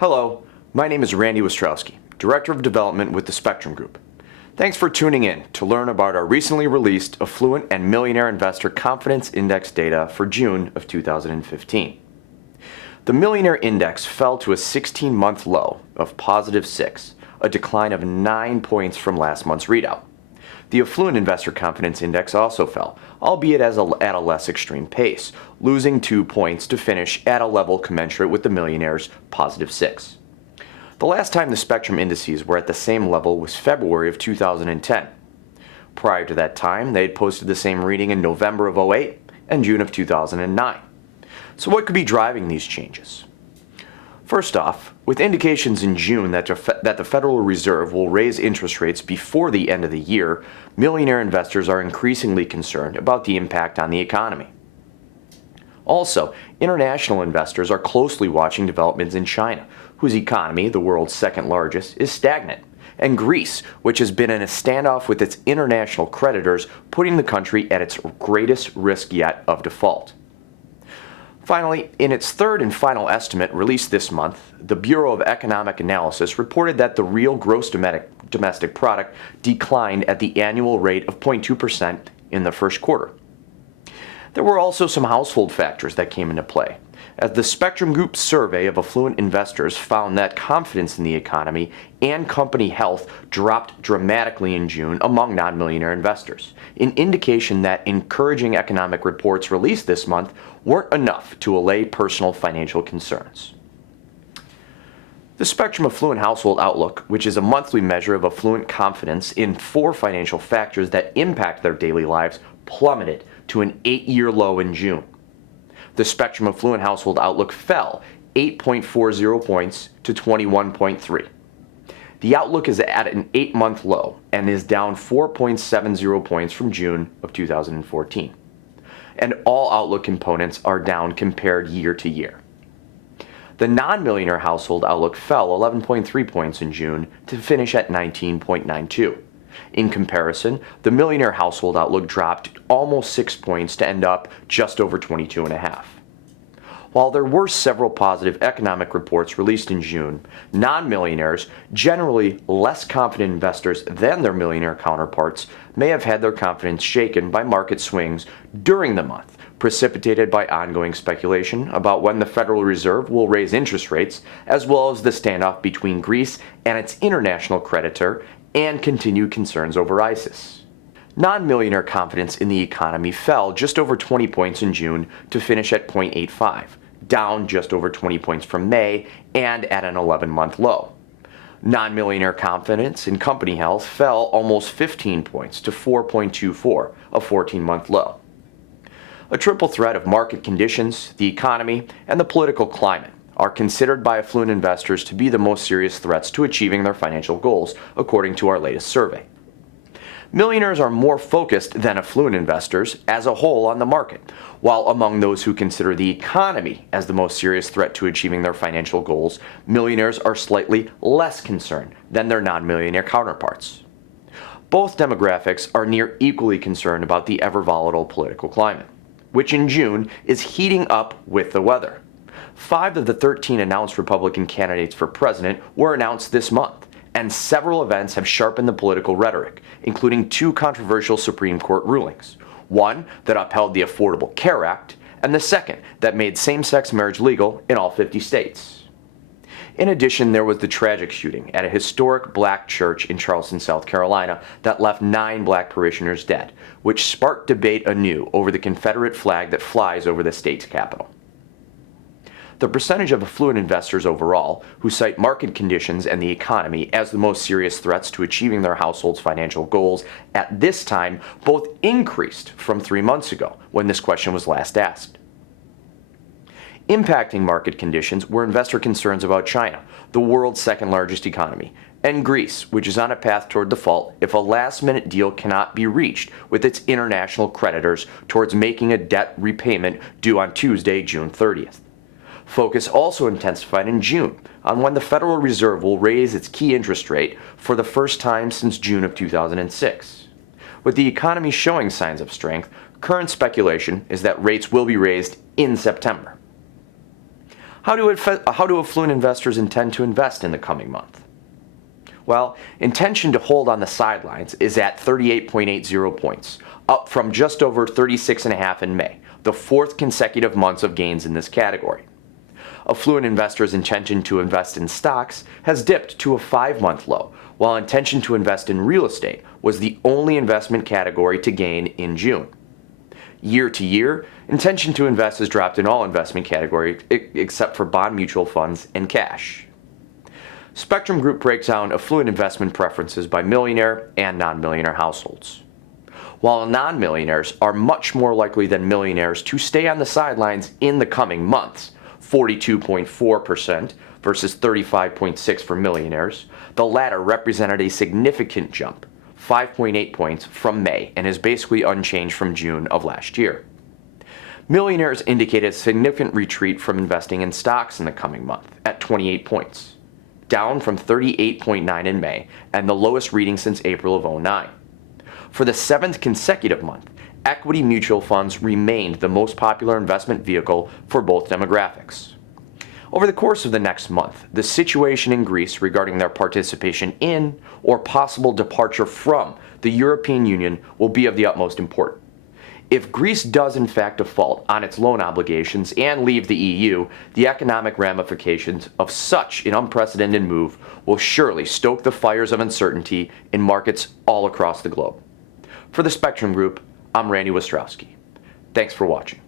Hello, my name is Randy Ostrowski, Director of Development with the Spectrem Group. Thanks for tuning in to learn about our recently released Affluent and Millionaire Investor Confidence Index data for June of 2015. The Millionaire Index fell to a 16-month low of positive 6, a decline of 9 points from last month's readout. The Affluent Investor Confidence Index also fell, albeit at a less extreme pace, losing 2 points to finish at a level commensurate with the Millionaire's positive 6. The last time the Spectrum indices were at the same level was February of 2010. Prior to that time, they had posted the same reading in November of 2008 and June of 2009. So what could be driving these changes? First off, with indications in June that the Federal Reserve will raise interest rates before the end of the year, millionaire investors are increasingly concerned about the impact on the economy. Also, international investors are closely watching developments in China, whose economy, the world's second largest, is stagnant, and Greece, which has been in a standoff with its international creditors, putting the country at its greatest risk yet of default. Finally, in its third and final estimate released this month, the Bureau of Economic Analysis reported that the real gross domestic product declined at the annual rate of 0.2% in the first quarter. There were also some household factors that came into play, as the Spectrum Group's survey of affluent investors found that confidence in the economy and company health dropped dramatically in June among non-millionaire investors, an indication that encouraging economic reports released this month weren't enough to allay personal financial concerns. The Spectrum Affluent Household Outlook, which is a monthly measure of affluent confidence in 4 financial factors that impact their daily lives, plummeted to an 8-year low in June. The Spectrum Affluent Household Outlook fell 8.40 points to 21.3. The outlook is at an 8-month low and is down 4.70 points from June of 2014. And all outlook components are down compared year to year. The non-millionaire household outlook fell 11.3 points in June to finish at 19.92. In comparison, the millionaire household outlook dropped almost 6 points to end up just over 22.5. While there were several positive economic reports released in June, non-millionaires, generally less confident investors than their millionaire counterparts, may have had their confidence shaken by market swings during the month, precipitated by ongoing speculation about when the Federal Reserve will raise interest rates, as well as the standoff between Greece and its international creditor, and continued concerns over ISIS. Non-millionaire confidence in the economy fell just over 20 points in June to finish at 0.85, down just over 20 points from May and at an 11-month low. Non-millionaire confidence in company health fell almost 15 points to 4.24, a 14-month low. A triple threat of market conditions, the economy, and the political climate are considered by affluent investors to be the most serious threats to achieving their financial goals, according to our latest survey. Millionaires are more focused than affluent investors as a whole on the market, while among those who consider the economy as the most serious threat to achieving their financial goals, millionaires are slightly less concerned than their non-millionaire counterparts. Both demographics are near equally concerned about the ever-volatile political climate, which in June is heating up with the weather. 5 of the 13 announced Republican candidates for president were announced this month, and several events have sharpened the political rhetoric, including 2 controversial Supreme Court rulings. One that upheld the Affordable Care Act, and the second that made same-sex marriage legal in all 50 states. In addition, there was the tragic shooting at a historic black church in Charleston, South Carolina that left 9 black parishioners dead, which sparked debate anew over the Confederate flag that flies over the state's capital. The percentage of affluent investors overall who cite market conditions and the economy as the most serious threats to achieving their household's financial goals at this time both increased from 3 months ago when this question was last asked. Impacting market conditions were investor concerns about China, the world's second largest economy, and Greece, which is on a path toward default if a last-minute deal cannot be reached with its international creditors towards making a debt repayment due on Tuesday, June 30th. Focus also intensified in June on when the Federal Reserve will raise its key interest rate for the first time since June of 2006. With the economy showing signs of strength, current speculation is that rates will be raised in September. How do affluent investors intend to invest in the coming month? Well, intention to hold on the sidelines is at 38.80 points, up from just over 36.5 in May, the fourth consecutive months of gains in this category. Affluent investors' intention to invest in stocks has dipped to a 5-month low, while intention to invest in real estate was the only investment category to gain in June. Year to year, intention to invest has dropped in all investment categories except for bond mutual funds and cash. Spectrum Group breaks down affluent investment preferences by millionaire and non-millionaire households. While non-millionaires are much more likely than millionaires to stay on the sidelines in the coming months, 42.4% versus 35.6% for millionaires, the latter represented a significant jump, 5.8 points from May, and is basically unchanged from June of last year. Millionaires indicated a significant retreat from investing in stocks in the coming month at 28 points, down from 38.9 in May and the lowest reading since April of 2009. For the 7th consecutive month, equity mutual funds remained the most popular investment vehicle for both demographics. Over the course of the next month, the situation in Greece regarding their participation in or possible departure from the European Union will be of the utmost importance. If Greece does in fact default on its loan obligations and leave the EU, the economic ramifications of such an unprecedented move will surely stoke the fires of uncertainty in markets all across the globe. For the Spectrum Group, I'm Randy Ostrowski. Thanks for watching.